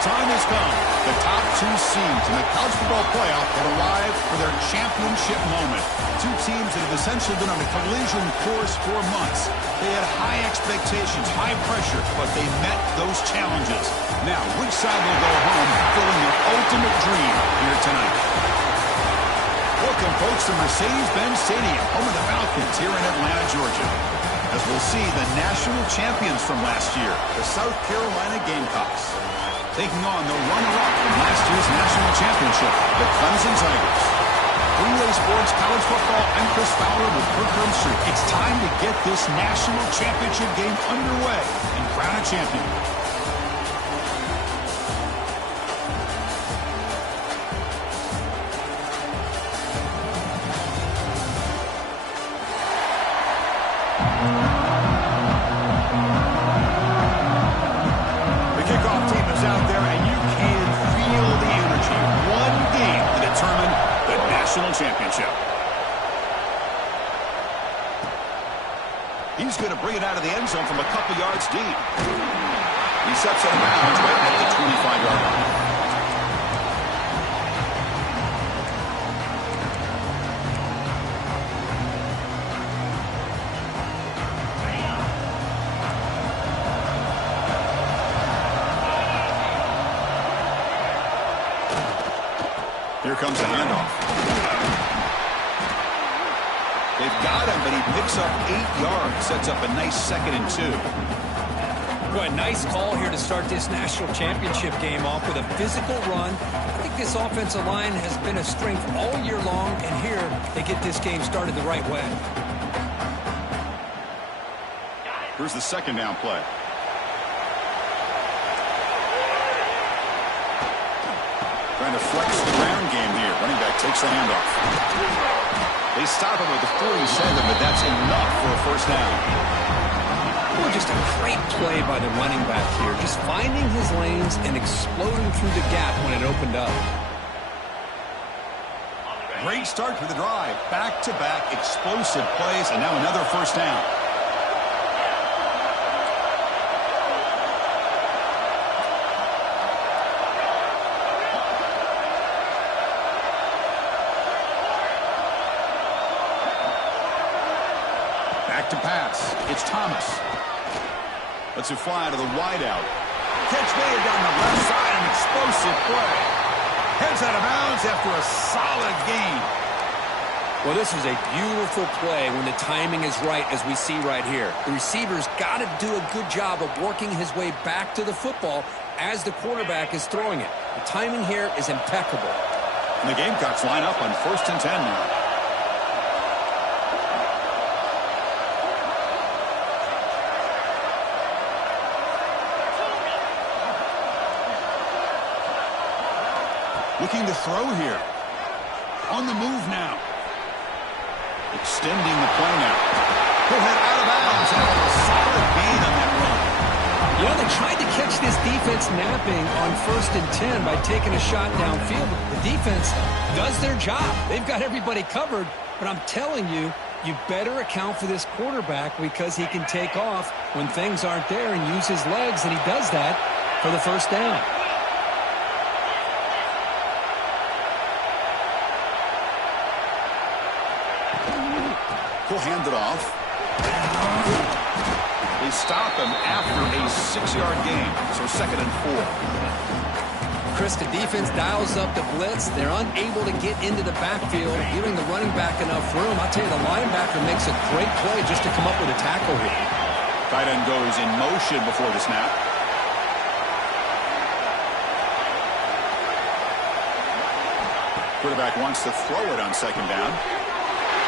time has come. The top two seeds in the college football playoff have arrived for their championship moment. Two teams that have essentially been on a collision course for months. They had high expectations, high pressure, but they met those challenges. Now, which side will go home fulfilling their ultimate dream here tonight? Welcome, folks, to Mercedes-Benz Stadium, home of the Falcons here in Atlanta, Georgia. As we'll see the national champions from last year, the South Carolina Gamecocks, taking on the runner-up from last year's national championship, the Clemson Tigers. Relay Sports College Football, I'm Chris Fowler with Kirk Herbstreit. It's time to get this national championship game underway and crown a champion. Championship. He's going to bring it out of the end zone from a couple yards deep. He steps out of bounds right at the 25-yard line. Here comes the handoff. They've got him, but he picks up 8 yards, sets up a nice 2nd and 2. Boy, nice call here to start this national championship game off with a physical run. I think this offensive line has been a strength all year long, and here they get this game started the right way. Here's the 2nd down play. Trying to flex the ground game here. Running back takes the handoff. They stop him at the 47, but that's enough for a 1st down. Well, just a great play by the running back here. Just finding his lanes and exploding through the gap when it opened up. Great start to the drive. Back-to-back explosive plays, and now another 1st down. To pass. It's Thomas. Lets it fly to the wideout. Catch made down the left side. An explosive play. Heads out of bounds after a solid gain. Well, this is a beautiful play when the timing is right, as we see right here. The receiver's got to do a good job of working his way back to the football as the quarterback is throwing it. The timing here is impeccable. And the Gamecocks line up on 1st and 10 now. Looking to throw here. On the move now. Extending the play now. He'll head out of bounds after a solid gain on that run. You know, they tried to catch this defense napping on 1st and 10 by taking a shot downfield. The defense does their job. They've got everybody covered. But I'm telling you, you better account for this quarterback because he can take off when things aren't there and use his legs, and he does that for the 1st down. He'll hand it off. They stop him after a 6-yard gain, so 2nd and 4. Chris, the defense dials up the blitz. They're unable to get into the backfield, giving the running back enough room. I'll tell you, the linebacker makes a great play just to come up with a tackle here. Tight end goes in motion before the snap. Quarterback wants to throw it on 2nd down.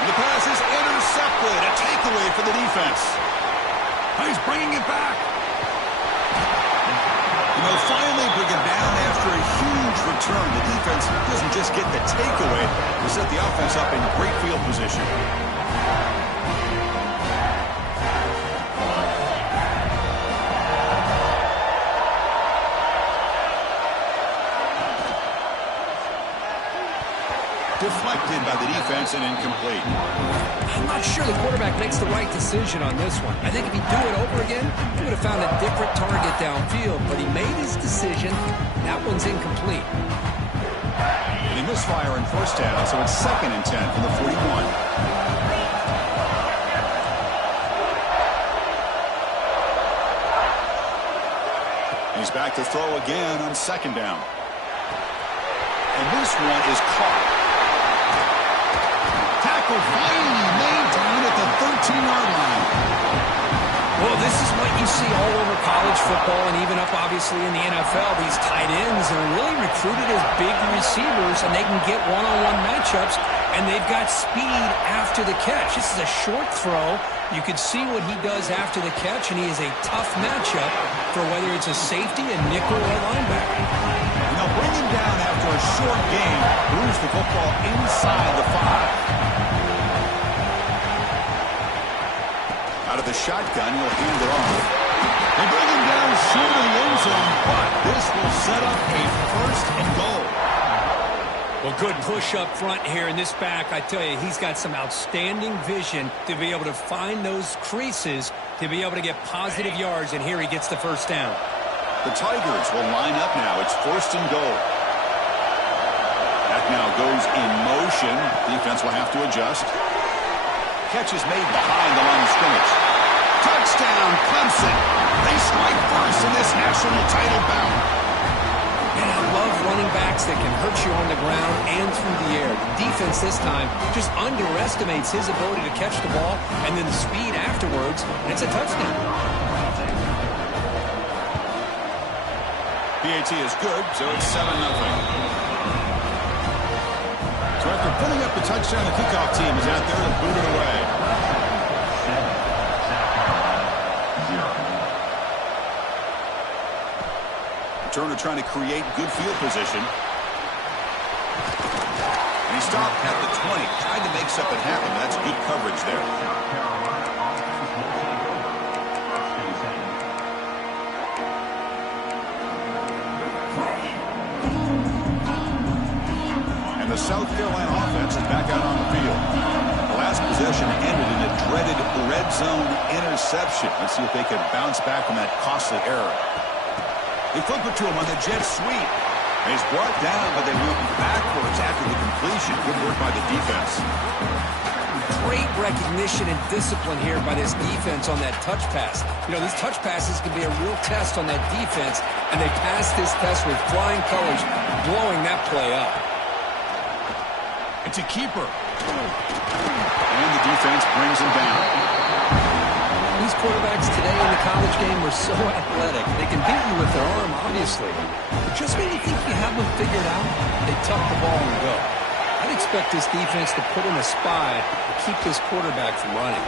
And the pass is intercepted. A takeaway for the defense. He's bringing it back. And they'll finally bring it down after a huge return. The defense doesn't just get the takeaway. They set the offense up in great field position. Deflected by the defense and incomplete. I'm not sure the quarterback makes the right decision on this one. I think if he'd do it over again, he would have found a different target downfield. But he made his decision. That one's incomplete. And he misfire in first down, so it's 2nd and 10 from the 41. He's back to throw again on 2nd down. And this one is caught. Tackle finally made down at the 13-yard line. Well, this is what you see all over college football and even up, obviously, in the NFL. These tight ends are really recruited as big receivers, and they can get one-on-one matchups, and they've got speed after the catch. This is a short throw. You can see what he does after the catch, and he is a tough matchup for whether it's a safety, a nickel, or a linebacker. Now bring him down after a short game, moves the football inside the 5. Out of the shotgun, he'll hand it off. They bring him down short of the end zone, but this will set up a 1st and goal. Well, good push up front here in this back. I tell you, he's got some outstanding vision to be able to find those creases, to be able to get positive yards, and here he gets the 1st down. The Tigers will line up now. It's 1st and goal. That now goes in motion. Defense will have to adjust. Catch is made behind the line of scrimmage. Touchdown, Clemson. They strike first in this national title bout. And I love running backs that can hurt you on the ground and through the air. The defense this time just underestimates his ability to catch the ball and then the speed afterwards, and it's a touchdown. PAT is good, so it's 7-0. So after putting up the touchdown, the kickoff team is out there to boot it away. Turner trying to create good field position. And he stopped at the 20. Tried to make something happen. That's good coverage there. The South Carolina offense is back out on the field. The last possession ended in a dreaded red zone interception. Let's see if they can bounce back from that costly error. They flip it to him on the jet sweep. And he's brought down, but they move backwards after the completion. Good work by the defense. Great recognition and discipline here by this defense on that touch pass. You know, these touch passes can be a real test on that defense, and they passed this test with flying colors, blowing that play up. It's a keeper. And the defense brings him down. These quarterbacks today in the college game are so athletic. They can beat you with their arm, obviously. But just when you think you have them figured out, they tuck the ball and go. I'd expect this defense to put in a spy to keep this quarterback from running.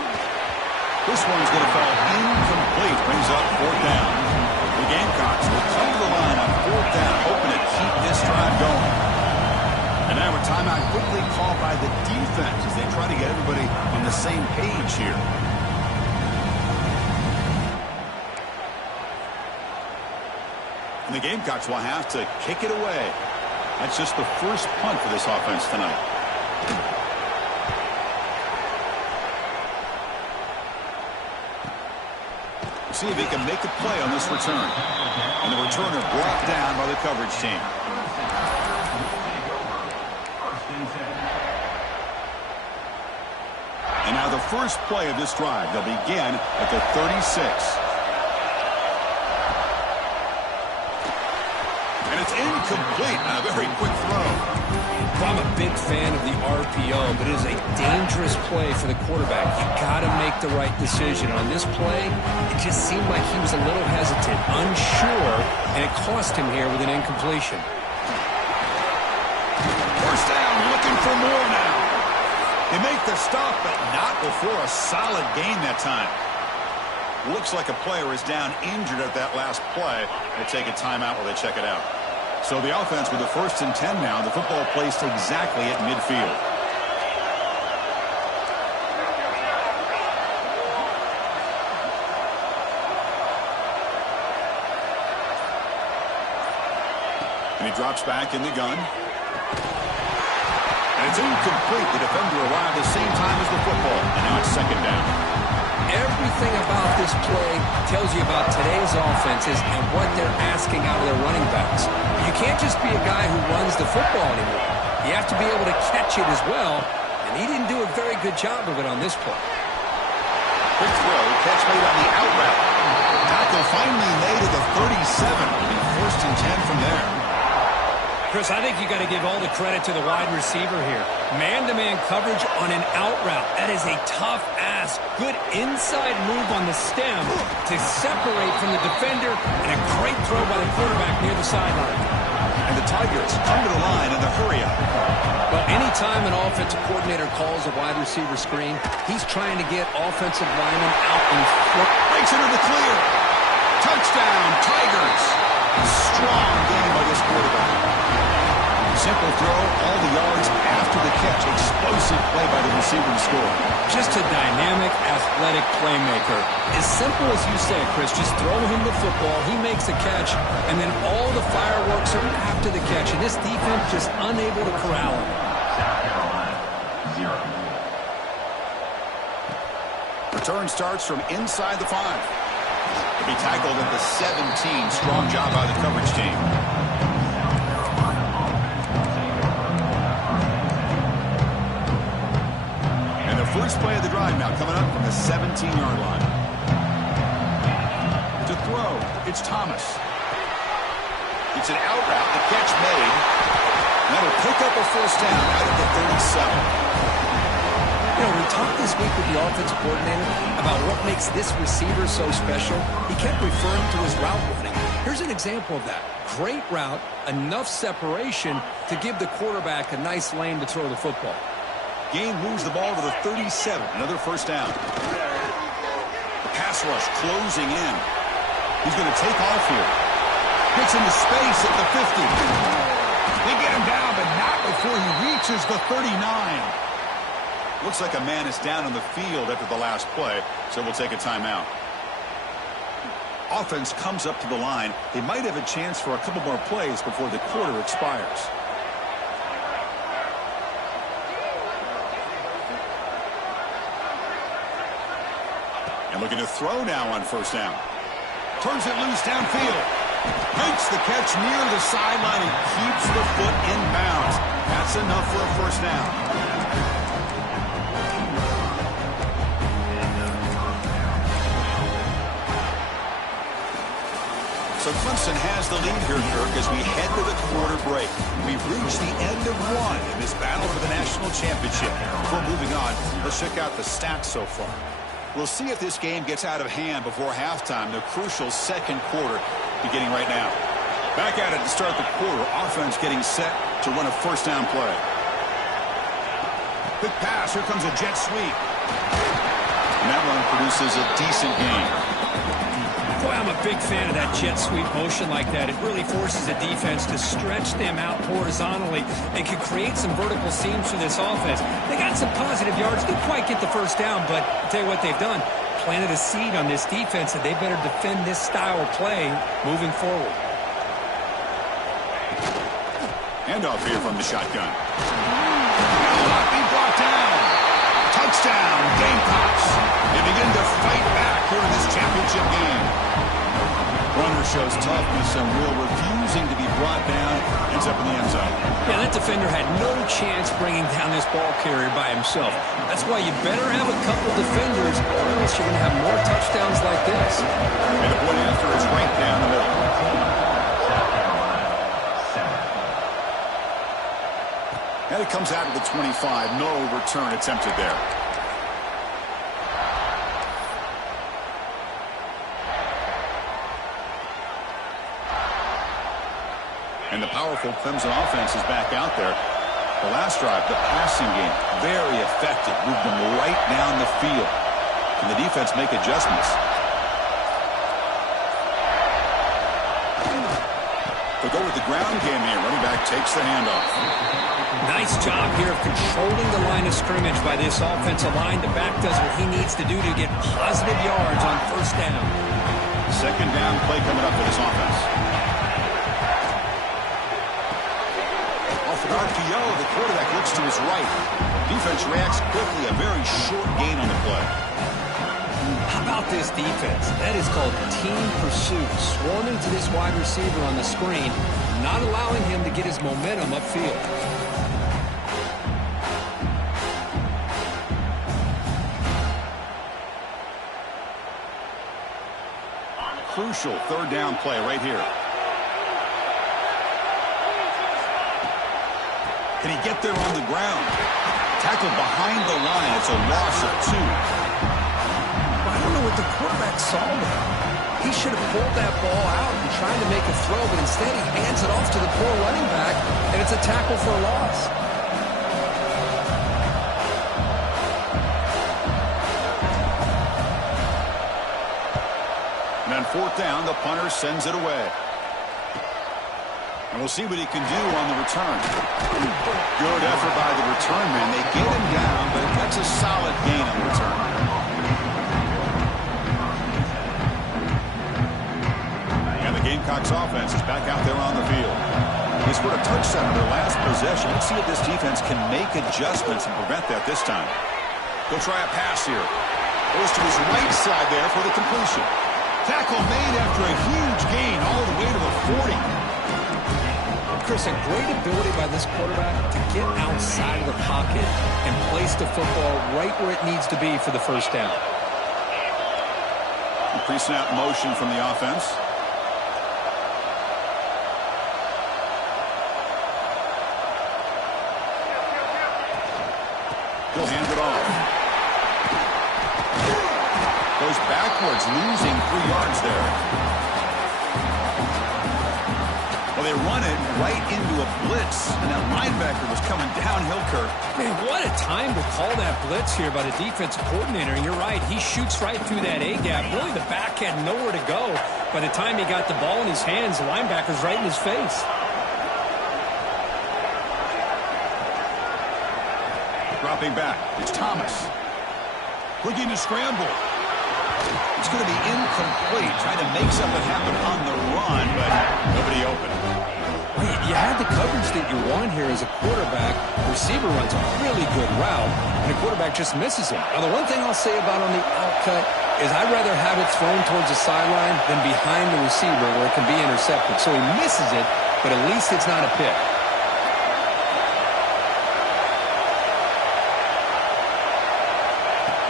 This one's going to fall incomplete. Brings up 4th down. The Gamecocks will come to the line on 4th down, hoping to keep this drive going. And now a timeout quickly called by the defense as they try to get everybody on the same page here. And the Gamecocks will have to kick it away. That's just the first punt for this offense tonight. See if he can make a play on this return. And the returner brought down by the coverage team. And now the first play of this drive. They'll begin at the 36. And it's incomplete on a very quick throw. Well, I'm a big fan of the RPO, but it is a dangerous play for the quarterback. You got to make the right decision. On this play, it just seemed like he was a little hesitant, unsure, and it cost him here with an incompletion. First down, looking for more now. They make the stop, but not before a solid gain that time. Looks like a player is down injured at that last play. They take a timeout while they check it out. So the offense with the 1st and 10 now. The football placed exactly at midfield. And he drops back in the gun. And It's incomplete. The defender arrived the same time as the football, and now it's second down. Everything about this play tells you about today's offenses and what they're asking out of their running backs. You can't just be a guy who runs the football anymore. You have to be able to catch it as well, and he didn't do a very good job of it on this play. Quick throw, catch made on the out route. Tackle finally made at the 37. And first and 10 from there. Chris, I think you got to give all the credit to the wide receiver here. Man-to-man coverage on an out route. That is a tough ask. Good inside move on the stem to separate from the defender, and a great throw by the quarterback near the sideline. And the Tigers come to the line in the hurry-up. Well, anytime an offensive coordinator calls a wide receiver screen, he's trying to get offensive linemen out in front. Breaks into the clear. Touchdown, Tigers. Strong game by this quarterback. Simple throw, all the yards after the catch. Explosive play by the receiver to score. Just a dynamic, athletic playmaker. As simple as you say, Chris, just throw him the football, he makes a catch, and then all the fireworks are after the catch. And this defense just unable to corral him. Return starts from inside the 5. To be tackled at the 17. Strong job by the coverage team. And the first play of the drive now coming up from the 17-yard line. To throw, it's Thomas. It's an out route, the catch made. And that'll pick up a first down out of the 37. You know, we talked this week with the offensive coordinator about what makes this receiver so special. He kept referring to his route running. Here's an example of that. Great route, enough separation to give the quarterback a nice lane to throw the football. Gain moves the ball to the 37. Another first down. The pass rush closing in. He's going to take off here. Gets into space at the 50. They get him down, but not before he reaches the 39. Looks like a man is down on the field after the last play, so we'll take a timeout. Offense comes up to the line. They might have a chance for a couple more plays before the quarter expires. And looking to throw now on first down. Turns it loose downfield. Makes the catch near the sideline and keeps the foot in bounds. That's enough for a first down. So Clemson has the lead here, Kirk, as we head to the quarter break. We've reached the end of one in this battle for the national championship. Before moving on, let's check out the stats so far. We'll see if this game gets out of hand before halftime, the crucial second quarter beginning right now. Back at it to start the quarter. Offense getting set to run a first down play. Quick pass. Here comes a jet sweep. And that one produces a decent gain. Boy, I'm a big fan of that jet sweep motion like that. It really forces the defense to stretch them out horizontally and can create some vertical seams for this offense. They got some positive yards. Didn't quite get the first down, but I'll tell you what they've done. Planted a seed on this defense, and they better defend this style of play moving forward. Handoff here from the shotgun. Will not be brought down. Touchdown, Gamecocks. They begin to fight back here in this championship game. Runner shows toughness and will, refusing to be brought down. Ends up in the end zone. Yeah, that defender had no chance bringing down this ball carrier by himself. That's why you better have a couple defenders, or else you're going to have more touchdowns like this. And the point after is right down the middle. And it comes out of the 25. No return attempted there. And the powerful Clemson offense is back out there. The last drive, the passing game, very effective. Moved them right down the field. And the defense make adjustments. They'll go with the ground game here. Running back takes the handoff. Nice job here of controlling the line of scrimmage by this offensive line. The back does what he needs to do to get positive yards on first down. Second down play coming up for this offense. Off an RPO, the quarterback looks to was right. Defense reacts quickly, a very short gain on the play. How about this defense? That is called team pursuit. Swarming to this wide receiver on the screen, not allowing him to get his momentum upfield. Crucial third down play right here. Can he get there on the ground? Tackled behind the line. It's a loss of 2. I don't know what the quarterback saw there. He should have pulled that ball out and tried to make a throw, but instead he hands it off to the poor running back, and it's a tackle for a loss. And on fourth down, the punter sends it away. And we'll see what he can do on the return. Good effort by the return man. They get him down, but that's a solid gain on the return. And the Gamecocks offense is back out there on the field. They scored a touchdown in their last possession. Let's see if this defense can make adjustments and prevent that this time. They'll try a pass here. Goes to his right side there for the completion. Tackle made after a huge gain all the way to the 40. Chris, a great ability by this quarterback to get outside of the pocket and place the football right where it needs to be for the first down. Pre-snap motion from the offense. He'll hand it off. Goes backwards, losing 3 yards there. Well, they run it right into a blitz, and that linebacker was coming downhill, Kirk. Man, what a time to call that blitz here by the defensive coordinator. And you're right, he shoots right through that A-gap. Really, the back had nowhere to go. By the time he got the ball in his hands, the linebacker's right in his face. Dropping back, it's Thomas. Looking to scramble. It's going to be incomplete. Trying to make something happen on the run, but nobody open. You had the coverage that you want here as a quarterback. The receiver runs a really good route, and the quarterback just misses him. Now, the one thing I'll say about on the outcut is I'd rather have it thrown towards the sideline than behind the receiver where it can be intercepted. So he misses it, but at least it's not a pick.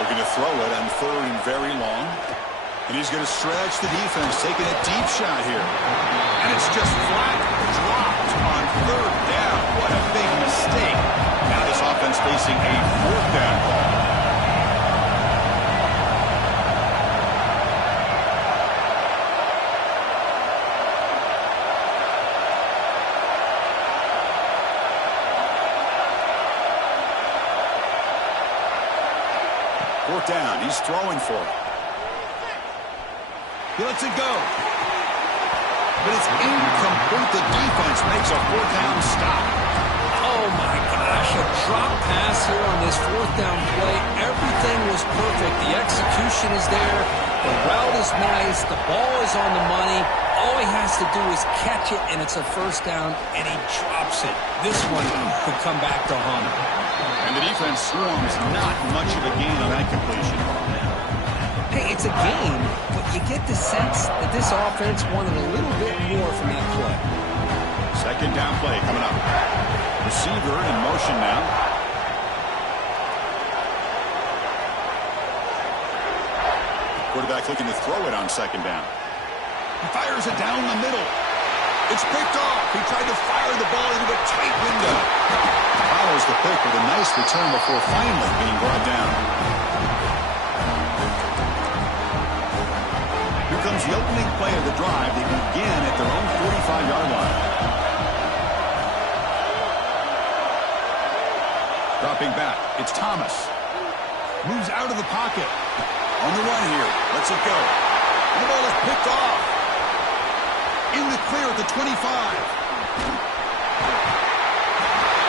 Looking to throw it on third and very long. And he's going to stretch the defense, taking a deep shot here. And it's just flat dropped on third down. What a big mistake. Now this offense facing a fourth down ball. Fourth down, he's throwing for it. He lets it go. But it's incomplete. The defense makes a fourth down stop. Oh, my gosh. A drop pass here on this fourth down play. Everything was perfect. The execution is there. The route is nice. The ball is on the money. All he has to do is catch it, and it's a first down, and he drops it. This one could come back to haunt him. And the defense swarms not much of a gain on that completion. Hey, it's a game, but you get the sense that this offense wanted a little bit more from that play. Second down play coming up. Receiver in motion now. Quarterback looking to throw it on second down. He fires it down the middle. It's picked off. He tried to fire the ball into a tight window. Follows the pick with a nice return before finally being brought down. Here comes the opening play of the drive. They begin at their own 45-yard line. Dropping back, it's Thomas. Moves out of the pocket. On the run here, lets it go. And the ball is picked off. In the clear at the 25.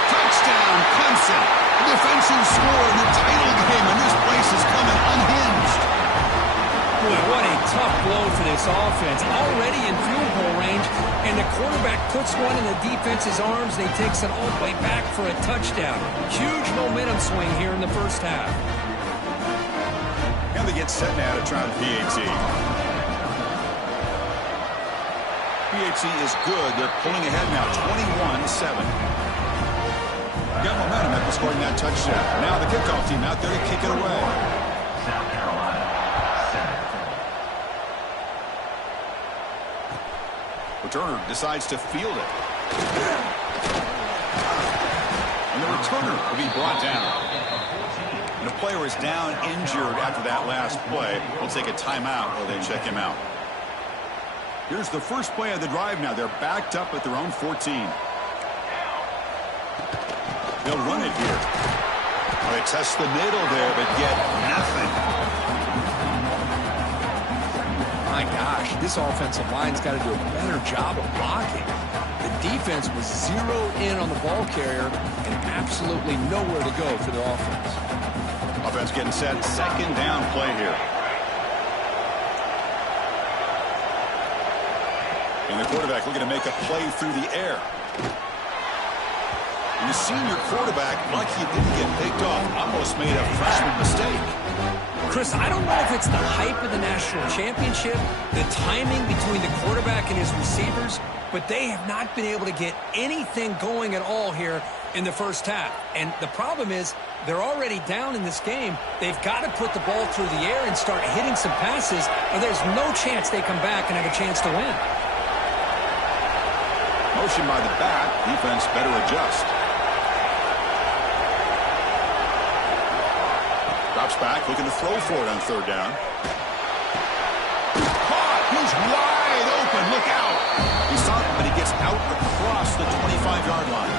Touchdown, Clemson. A defensive score in the title game, and this place is coming unhinged. Boy, what a tough blow for this offense. Already in field goal range, and the quarterback puts one in the defense's arms, and he takes it all the way back for a touchdown. Huge momentum swing here in the first half. And they get set now to try the PAT. PAT is good. They're pulling ahead now, 21-7. Got momentum after scoring that touchdown. Now the kickoff team out there to kick it away. South Carolina, center. Returner decides to field it. And the returner will be brought down. And the player is down injured after that last play. We'll take a timeout while they check him out. Here's the first play of the drive now. They're backed up at their own 14. They'll run it here. They test the middle there, but get nothing. My gosh, this offensive line's got to do a better job of blocking. The defense was zeroed in on the ball carrier and absolutely nowhere to go for the offense. Offense getting set. Second down play here. And the quarterback looking to make a play through the air. And the senior quarterback, lucky he didn't get picked off, almost made a freshman mistake. Chris, I don't know if it's the hype of the national championship, the timing between the quarterback and his receivers, but they have not been able to get anything going at all here in the first half. And the problem is they're already down in this game. They've got to put the ball through the air and start hitting some passes, or there's no chance they come back and have a chance to win. Motion by the back. Defense better adjust. Drops back, looking to throw for it on third down. Caught! He's wide open. Look out! He saw it, but he gets out across the 25-yard line.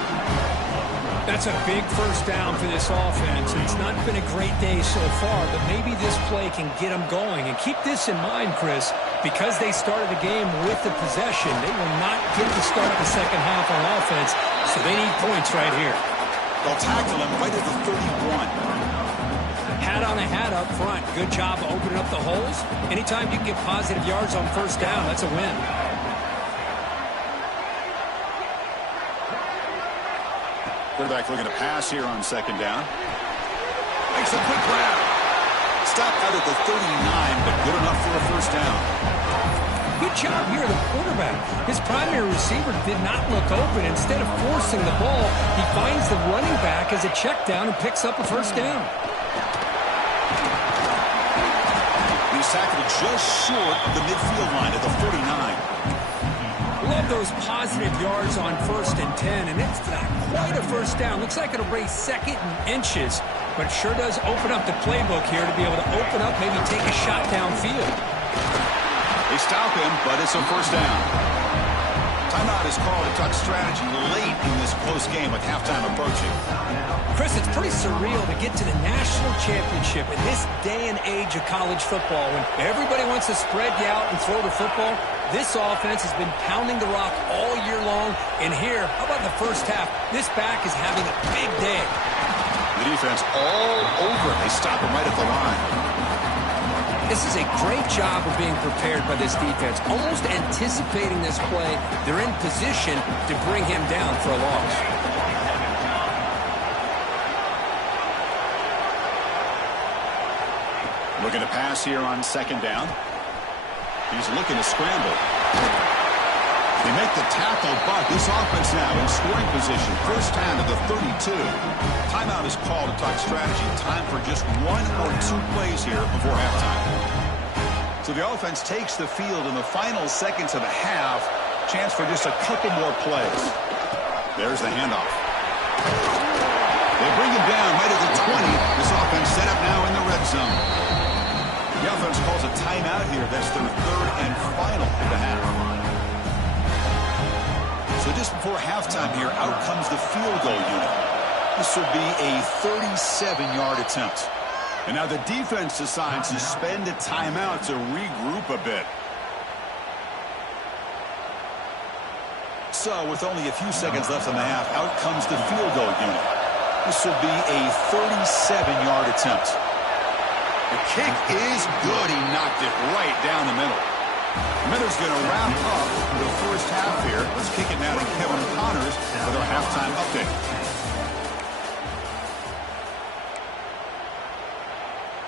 That's a big first down for this offense. It's not been a great day so far, but maybe this play can get them going. And keep this in mind, Chris, because they started the game with the possession, they will not get to start the second half on offense, so they need points right here. They'll tackle him right at the 31. Hat on a hat up front. Good job opening up the holes. Anytime you can get positive yards on first down, that's a win. Quarterback looking to pass here on second down. Makes a quick grab. Stopped out at the 39, but good enough for a first down. Good job here, the quarterback. His primary receiver did not look open. Instead of forcing the ball, he finds the running back as a check down and picks up a first down. He's tackled just short of the midfield line at the 49. Love those positive yards on 1st and 10, and it's not quite a first down. Looks like it'll raise second and inches, but it sure does open up the playbook here to be able to open up, maybe take a shot downfield. They stop him, but it's a first down. Timeout is called to talk strategy late in this close game with halftime approaching. Chris, it's pretty surreal to get to the national championship in this day and age of college football when everybody wants to spread you out and throw the football. This offense has been pounding the rock all year long. And here, how about the first half? This back is having a big day. The defense all over. They stop him right at the line. This is a great job of being prepared by this defense. Almost anticipating this play, they're in position to bring him down for a loss. Looking to pass here on second down. He's looking to scramble. They make the tackle, but this offense now in scoring position. First down to the 32. Timeout is called to talk strategy. Time for just 1 or 2 plays here before halftime. So the offense takes the field in the final seconds of the half. Chance for just a couple more plays. There's the handoff. They bring him down right at the 20. This offense set up now in the red zone. The offense calls a timeout here. That's their third and final of the half. So just before halftime here, out comes the field goal unit. This would be a 37-yard attempt. And now the defense decides to spend a timeout to regroup a bit. So with only a few seconds left in the half, out comes the field goal unit. This will be a 37-yard attempt. The kick is good. He knocked it right down the middle. Miller's going to wrap up the first half here. Let's kick it now to Kevin Connors with our halftime update.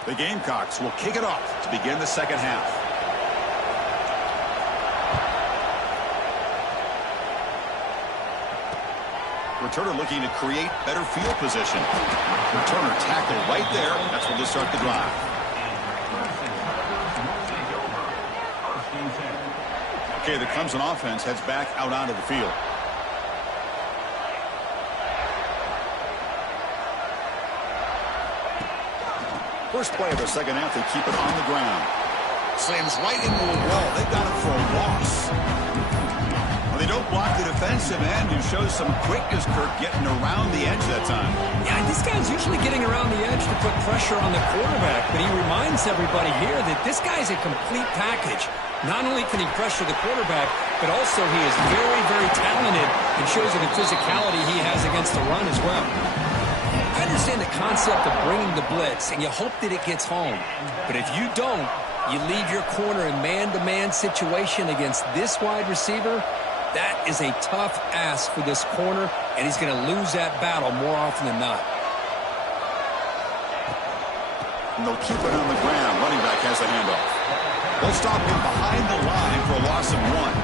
The Gamecocks will kick it off to begin the second half. Returner looking to create better field position. Returner tackled right there. That's where they'll start the drive. Okay, the Clemson offense heads back out onto the field. First play of the second half, they keep it on the ground. Slams right into the wall. They've got it for a loss. Well, they don't block the defensive end, who shows some quickness, Kirk, getting around the edge that time. Yeah, this guy's usually getting around the edge to put pressure on the quarterback, but he reminds everybody here that this guy's a complete package. Not only can he pressure the quarterback, but also he is very, very talented and shows you the physicality he has against the run as well. I understand the concept of bringing the blitz, and you hope that it gets home. But if you don't, you leave your corner in man-to-man situation against this wide receiver. That is a tough ask for this corner, and he's going to lose that battle more often than not. And they'll keep it on the ground. Running back has the handoff. They'll stop him behind the line for a loss of 1.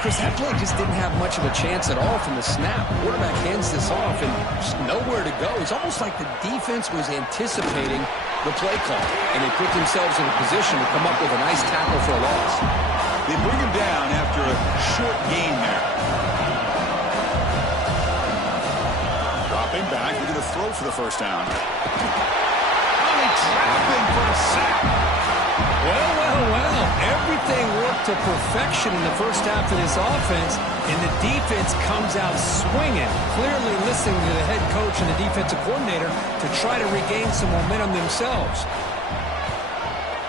Chris, that play just didn't have much of a chance at all from the snap. Quarterback hands this off and just nowhere to go. It's almost like the defense was anticipating the play call, and they put themselves in a position to come up with a nice tackle for a loss. They bring him down after a short gain there. Dropping back, they're going to throw for the first down. Oh, they trap him for a sack. Well. Everything worked to perfection in the first half of this offense, and the defense comes out swinging, clearly listening to the head coach and the defensive coordinator to try to regain some momentum themselves.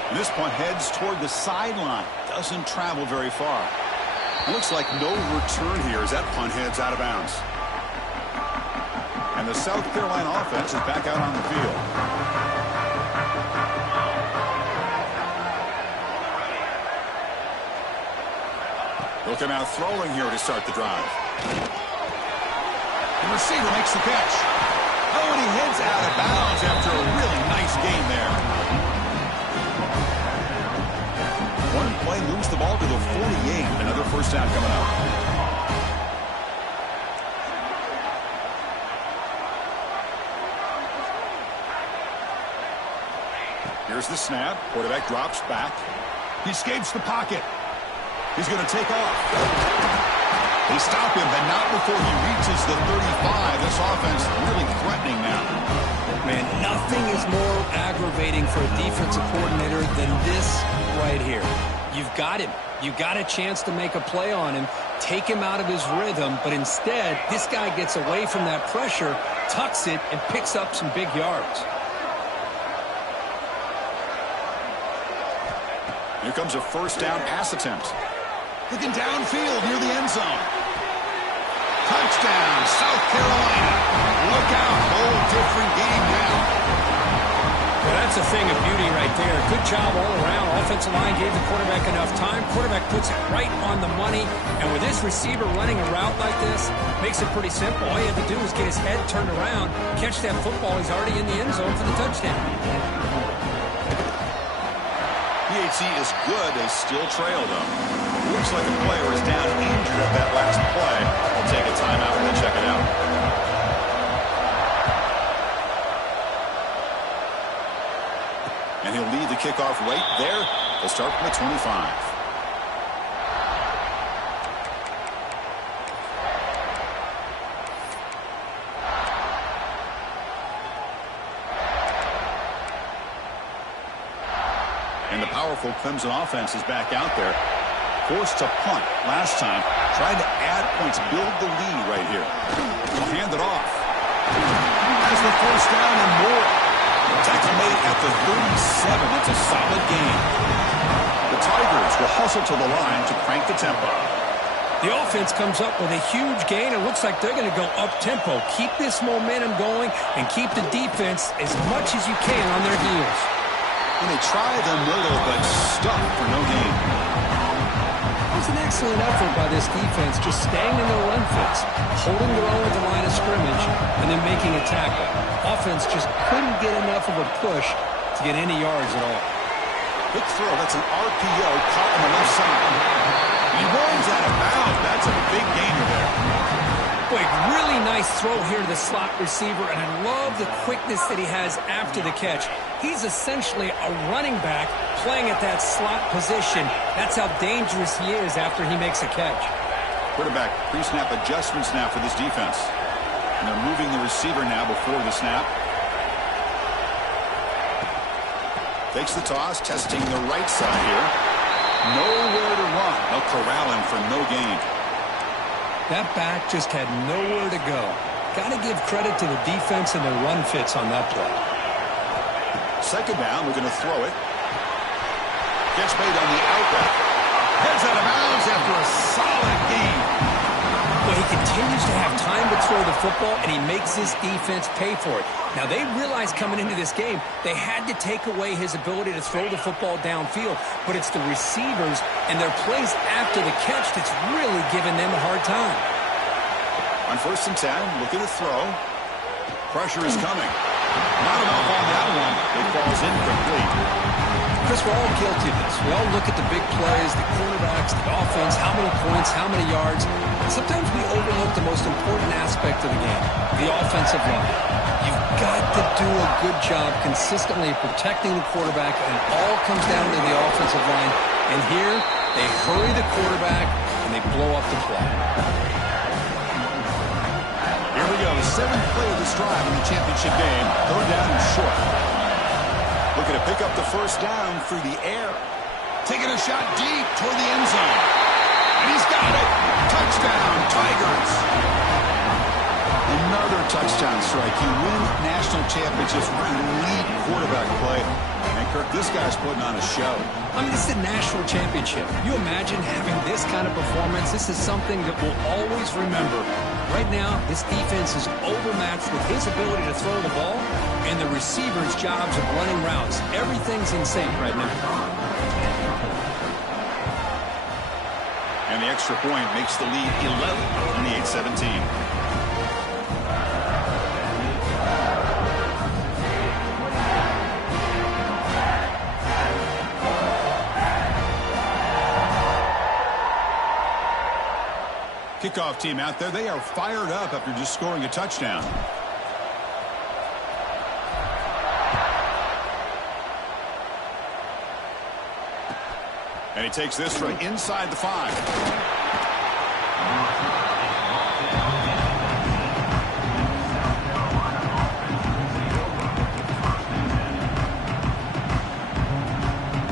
And this punt heads toward the sideline. Doesn't travel very far. Looks like no return here as that punt heads out of bounds. And the South Carolina offense is back out on the field. They'll come out throwing here to start the drive. The receiver makes the catch. Oh, and he heads out of bounds after a really nice gain there. One play moves the ball to the 48. Another first down coming up. Here's the snap. Quarterback drops back. He escapes the pocket. He's going to take off. They stop him, but not before he reaches the 35. This offense really threatening now. Man, nothing is more aggravating for a defensive coordinator than this right here. You've got him. You've got a chance to make a play on him, take him out of his rhythm, but instead, this guy gets away from that pressure, tucks it, and picks up some big yards. Here comes a first down pass attempt. Looking downfield near the end zone. Touchdown, South Carolina. Look out, whole different game now. Well, that's a thing of beauty right there. Good job all around. Offensive line gave the quarterback enough time. Quarterback puts it right on the money. And with this receiver running a route like this, makes it pretty simple. All you have to do is get his head turned around, catch that football. He's already in the end zone for the touchdown. PHC is good. They still trail, though. Looks like a player is down injured at that last play. We'll take a timeout and then check it out. And he'll lead the kickoff right there. They'll start from the 25. And the powerful Clemson offense is back out there. Forced to punt last time. Trying to add points, build the lead right here. They'll hand it off. Has the first down and more. Tackle made at the 37. That's a solid gain. The Tigers will hustle to the line to crank the tempo. The offense comes up with a huge gain. It looks like they're going to go up-tempo. Keep this momentum going and keep the defense as much as you can on their heels. And they try the middle, but stuck for no gain. It was an excellent effort by this defense, just staying in their run fits, holding their own at the line of scrimmage, and then making a tackle. Offense just couldn't get enough of a push to get any yards at all. Quick throw. That's an RPO caught on the left side. He rolls out of bounds. That's a big gainer there. Boy, really nice throw here to the slot receiver, and I love the quickness that he has after the catch. He's essentially a running back playing at that slot position. That's how dangerous he is after he makes a catch. Quarterback pre-snap adjustments now for this defense. And they're moving the receiver now before the snap. Takes the toss, testing the right side here. Nowhere to run. They'll corral him for no gain. That back just had nowhere to go. Got to give credit to the defense and their run fits on that play. Second down, we're going to throw it. Gets made on the outback. Heads out of bounds after a solid gain. Well, he continues to have time to throw the football, and he makes his defense pay for it. Now, they realized coming into this game, they had to take away his ability to throw the football downfield, but it's the receivers and their plays after the catch that's really giving them a hard time. On 1st and 10, looking to throw. Pressure is coming. Not enough on that one. It falls incomplete. Chris, we're all guilty of this. We all look at the big plays, the quarterbacks, the offense, how many points, how many yards. Sometimes we overlook the most important aspect of the game, the offensive line. You've got to do a good job consistently protecting the quarterback, and it all comes down to the offensive line. And here, they hurry the quarterback, and they blow up the play. Here we go, 7th play of this drive in the championship game. Throw down and short. Looking to pick up the first down through the air. Taking a shot deep toward the end zone. And he's got it. Touchdown, Tigers. Another touchdown strike. You win national championships with elite quarterback play. And Kirk, this guy's putting on a show. I mean, this is a national championship. You imagine having this kind of performance? This is something that we'll always remember. Right now, this defense is overmatched with his ability to throw the ball and the receivers' jobs of running routes. Everything's in sync right now. And the extra point makes the lead 11, 28-17. Kickoff team out there. They are fired up after just scoring a touchdown. And he takes this from inside the 5.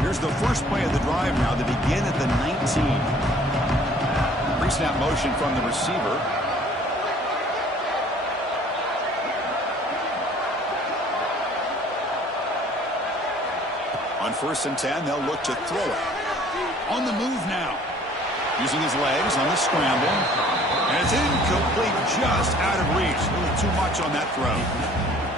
Here's the first play of the drive now. They begin at the 19. Pre-snap motion from the receiver. On 1st and 10, they'll look to throw it. On the move now. Using his legs on the scramble. And it's incomplete, just out of reach. A little too much on that throw.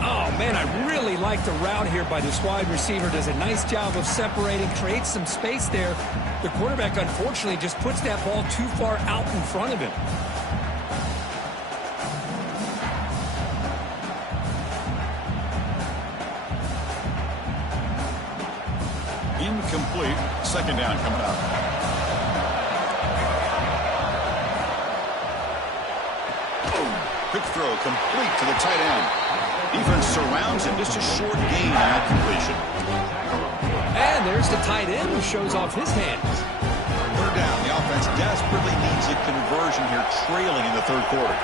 Oh, man, I really like the route here by this wide receiver. Does a nice job of separating, creates some space there. The quarterback, unfortunately, just puts that ball too far out in front of him. Incomplete. Second down coming up. Quick throw complete to the tight end. Defense surrounds him. Just a short gain on that completion. And there's the tight end who shows off his hands. Third down. The offense desperately needs a conversion here, trailing in the third quarter.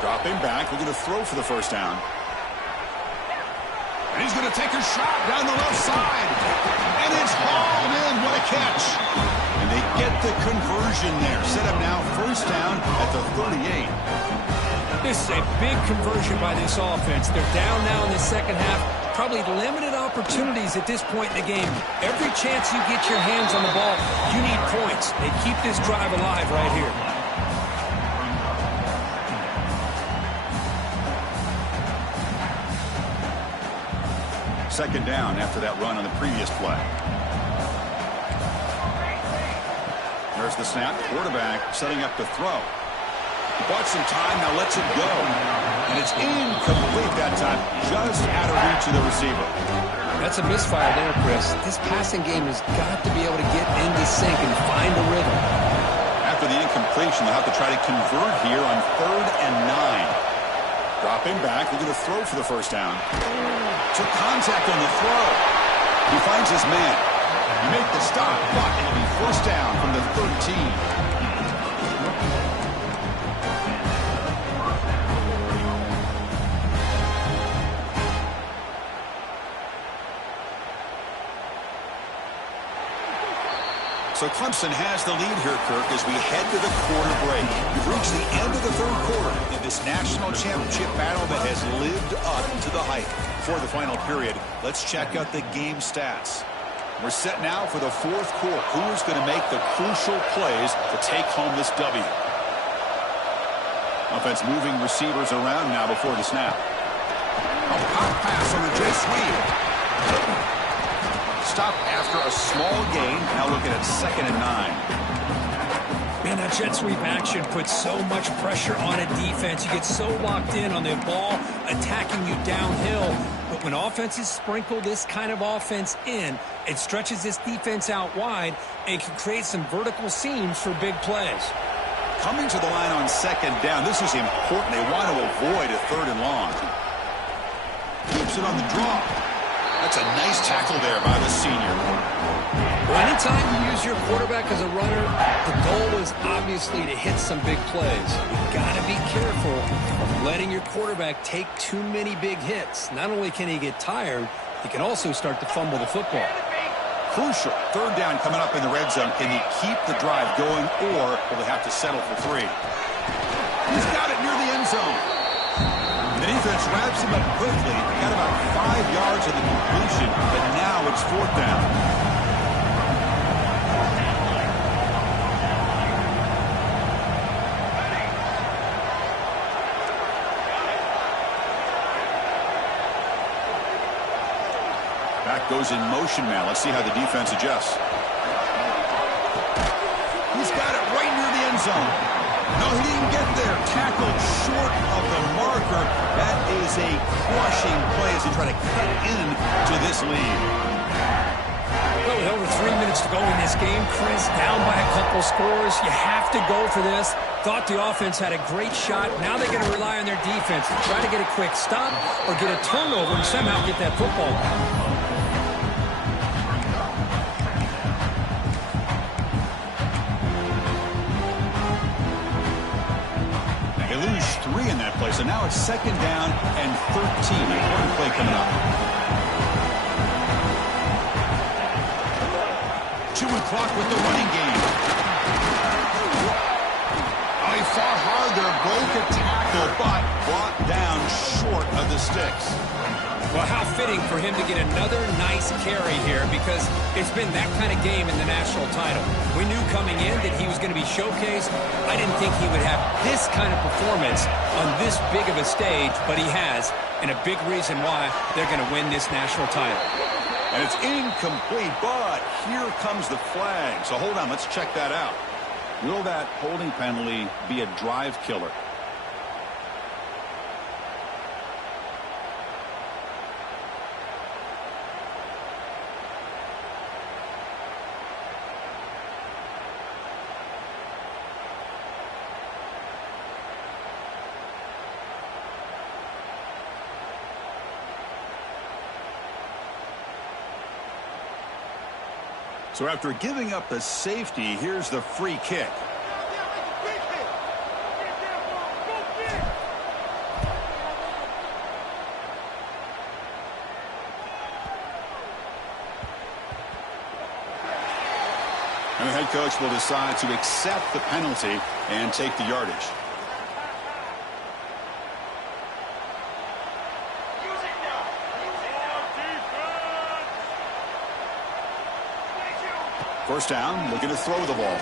Dropping back. We're going to throw for the first down. And he's going to take a shot down the left side. And it's hauled in. What a catch. And they get the conversion there. Set up now first down at the 38. This is a big conversion by this offense. They're down now in the second half. probably limited opportunities at this point in the game. Every chance you get your hands on the ball, you need points. They keep this drive alive right here. Second down after that run on the previous play. There's the snap. Quarterback setting up to throw. He bought some time, now lets it go. And it's incomplete that time, just out of reach of the receiver. That's a misfire there, Chris. This passing game has got to be able to get into sync and find a rhythm. After the incompletion, they'll have to try to convert here on 3rd and 9. Dropping back, looking to throw for the first down. Took contact on the throw. He finds his man. You make the stop, but it'll be first down from the 13. So Clemson has the lead here, Kirk, as we head to the quarter break. We've reached the end of the third quarter in this national championship battle that has lived up to the hype. For the final period, let's check out the game stats. We're set now for the fourth quarter. Who is going to make the crucial plays to take home this W? Offense moving receivers around now before the snap. A pop pass on the jet sweep. Stop after a small gain. Now looking at 2nd and 9. Man, that jet sweep action puts so much pressure on a defense. You get so locked in on the ball attacking you downhill. But when offenses sprinkle this kind of offense in, it stretches this defense out wide and can create some vertical seams for big plays. Coming to the line on 2nd down. This is important. They want to avoid a 3rd and long. Keeps it on the draw. That's a nice tackle there by the senior. Well, anytime you use your quarterback as a runner, the goal is obviously to hit some big plays. You've got to be careful of letting your quarterback take too many big hits. Not only can he get tired, he can also start to fumble the football. Crucial. 3rd down coming up in the red zone. Can he keep the drive going, or will they have to settle for 3? He's got it near the end zone. The defense wraps him up quickly. Got about 5 yards of the completion, but now it's 4th down. Back goes in motion now. Let's see how the defense adjusts. He's got it right near the end zone. No, he didn't get there. Tackled short of the marker. That is a crushing play as he try to cut into this lead. Well, with over 3 minutes to go in this game, Chris, down by a couple scores. You have to go for this. Thought the offense had a great shot. Now they're going to rely on their defense to try to get a quick stop or get a turnover and somehow get that football back. In that play, so now it's 2nd down and 13. Important play coming up. Chewing clock with the running game. Oh, he fought hard there, broke a tackle, but brought down short of the sticks. Well, how fitting for him to get another nice carry here, because it's been that kind of game in the national title. We knew coming in that he was going to be showcased. I didn't think he would have this kind of performance on this big of a stage, but he has, and a big reason why they're going to win this national title. And it's incomplete, but here comes the flag. So hold on, let's check that out. Will that holding penalty be a drive killer? So after giving up the safety, here's the free kick. And the head coach will decide to accept the penalty and take the yardage. First down, looking to throw the ball.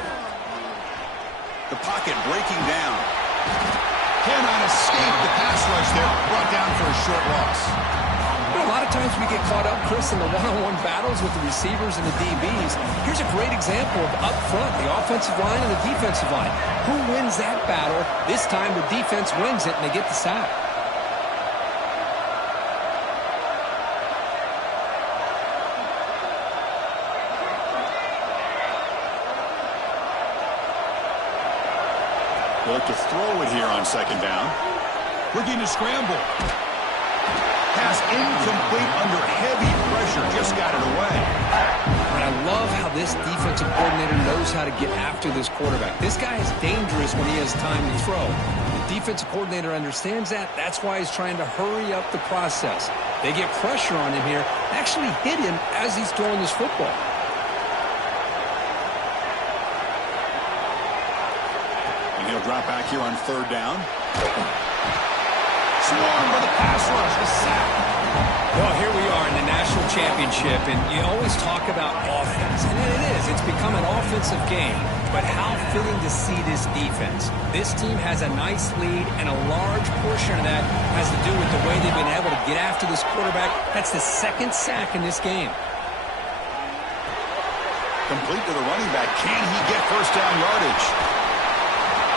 The pocket breaking down. Cannot escape the pass rush there. Brought down for a short loss. You know, a lot of times we get caught up, Chris, in the one-on-one battles with the receivers and the DBs. Here's a great example of up front, the offensive line and the defensive line. Who wins that battle? This time the defense wins it, and they get the sack. They look to throw it here on second down. Looking to scramble. Pass incomplete under heavy pressure. Just got it away. And I love how this defensive coordinator knows how to get after this quarterback. This guy is dangerous when he has time to throw. The defensive coordinator understands that. That's why he's trying to hurry up the process. They get pressure on him here. Actually hit him as he's throwing this football. He'll drop back here on third down. Swarmed by the pass rush. A sack. Well, here we are in the national championship, and you always talk about offense. And it is. It's become an offensive game. But how fitting to see this defense. This team has a nice lead, and a large portion of that has to do with the way they've been able to get after this quarterback. That's the second sack in this game. Complete to the running back. Can he get first down yardage?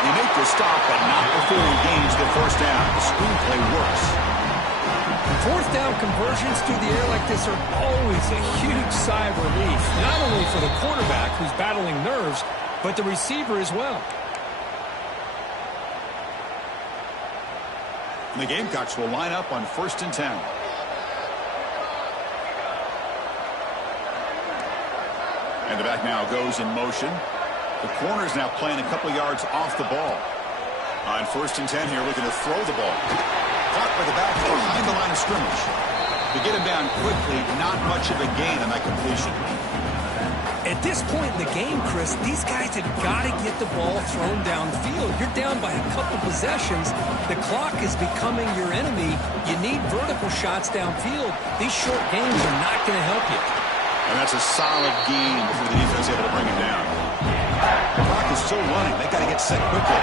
They make the stop, but not before he gains the first down. The screenplay works. Fourth down conversions through the air like this are always a huge sigh of relief, not only for the quarterback who's battling nerves, but the receiver as well. And the Gamecocks will line up on 1st and 10. And the back now goes in motion. The corner's now playing a couple yards off the ball. On 1st and 10 here, looking to throw the ball. Caught by the back behind the line of scrimmage. To get him down quickly, not much of a gain on that completion. At this point in the game, Chris, these guys have got to get the ball thrown downfield. You're down by a couple possessions. The clock is becoming your enemy. You need vertical shots downfield. These short games are not going to help you. And that's a solid gain before the defense is able to bring him down. The clock is still running. They got to get set quickly.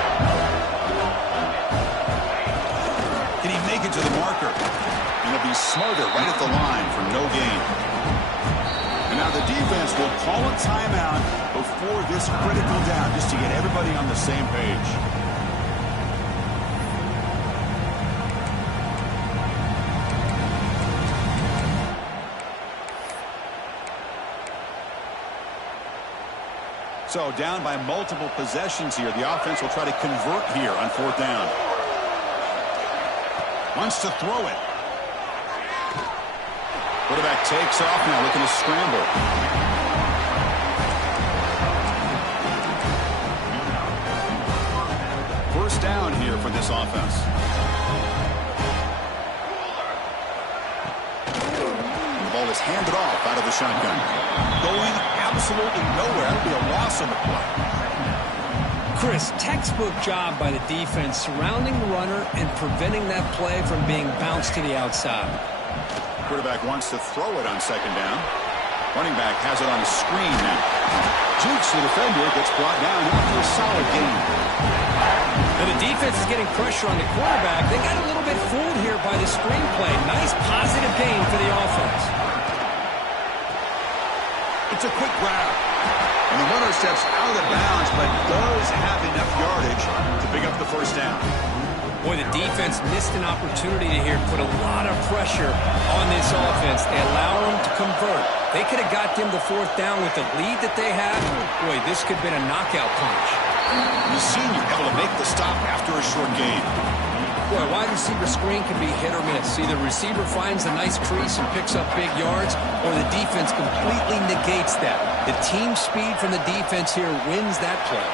Can he make it to the marker? And he'll be smarter right at the line for no gain. And now the defense will call a timeout before this critical down just to get everybody on the same page. So down by multiple possessions here. The offense will try to convert here on 4th down. Wants to throw it. Quarterback takes off now, looking to scramble. First down here for this offense. And the ball is handed off out of the shotgun. Going absolutely nowhere. That'll be a loss on the play. Chris, textbook job by the defense surrounding the runner and preventing that play from being bounced to the outside. Quarterback wants to throw it on 2nd down. Running back has it on a screen now. Jukes the defender, gets brought down after a solid gain. And the defense is getting pressure on the quarterback. They got a little bit fooled here by the screen play. Nice positive gain for the offense. It's a quick grab. And the runner steps out of bounds, but does have enough yardage to pick up the first down. Boy, the defense missed an opportunity to here put a lot of pressure on this offense. They allow them to convert. They could have got them to 4th down with the lead that they had. Boy, this could have been a knockout punch. The senior able to make the stop after a short gain. Boy, a wide receiver screen can be hit or miss. Either receiver finds a nice crease and picks up big yards, or the defense completely negates that. The team speed from the defense here wins that play.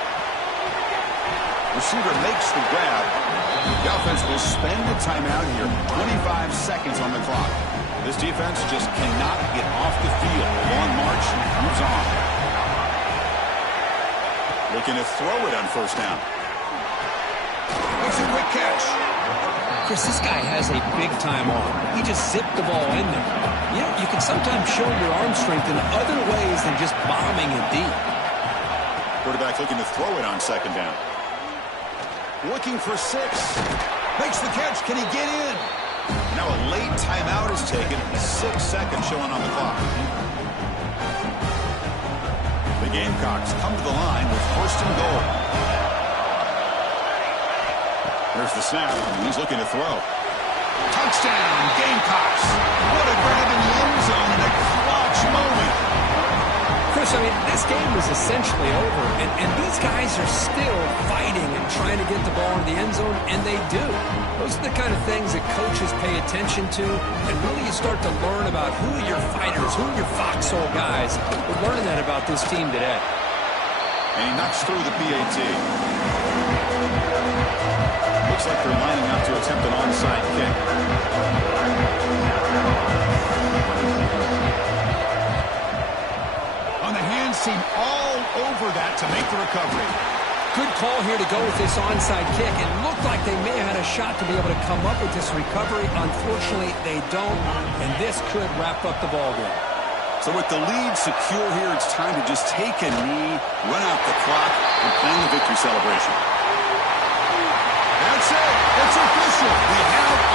Receiver makes the grab. The offense will spend the timeout here. 25 seconds on the clock. This defense just cannot get off the field. The long march moves on. Looking to throw it on 1st down. makes a quick catch. Chris, this guy has a big-time arm. He just zipped the ball in there. You know, you can sometimes show your arm strength in other ways than just bombing it deep. Quarterback looking to throw it on second down. Looking for 6. Makes the catch. Can he get in? Now a late timeout is taken. 6 seconds showing on the clock. The Gamecocks come to the line with first and goal. There's the snap. He's looking to throw. Touchdown, Gamecocks. What a grab in the end zone in a clutch moment. Chris, I mean, this game is essentially over, and these guys are still fighting and trying to get the ball in the end zone, and they do. Those are the kind of things that coaches pay attention to, and really you start to learn about who are your fighters, who are your foxhole guys. We're learning that about this team today. And he knocks through the PAT. Looks like they're lining up to attempt an onside kick. On the hands team all over that to make the recovery. Good call here to go with this onside kick. It looked like they may have had a shot to be able to come up with this recovery. Unfortunately, they don't, and this could wrap up the ball game. So with the lead secure here, it's time to just take a knee, run out the clock, and plan the victory celebration. That's it. It's official. We have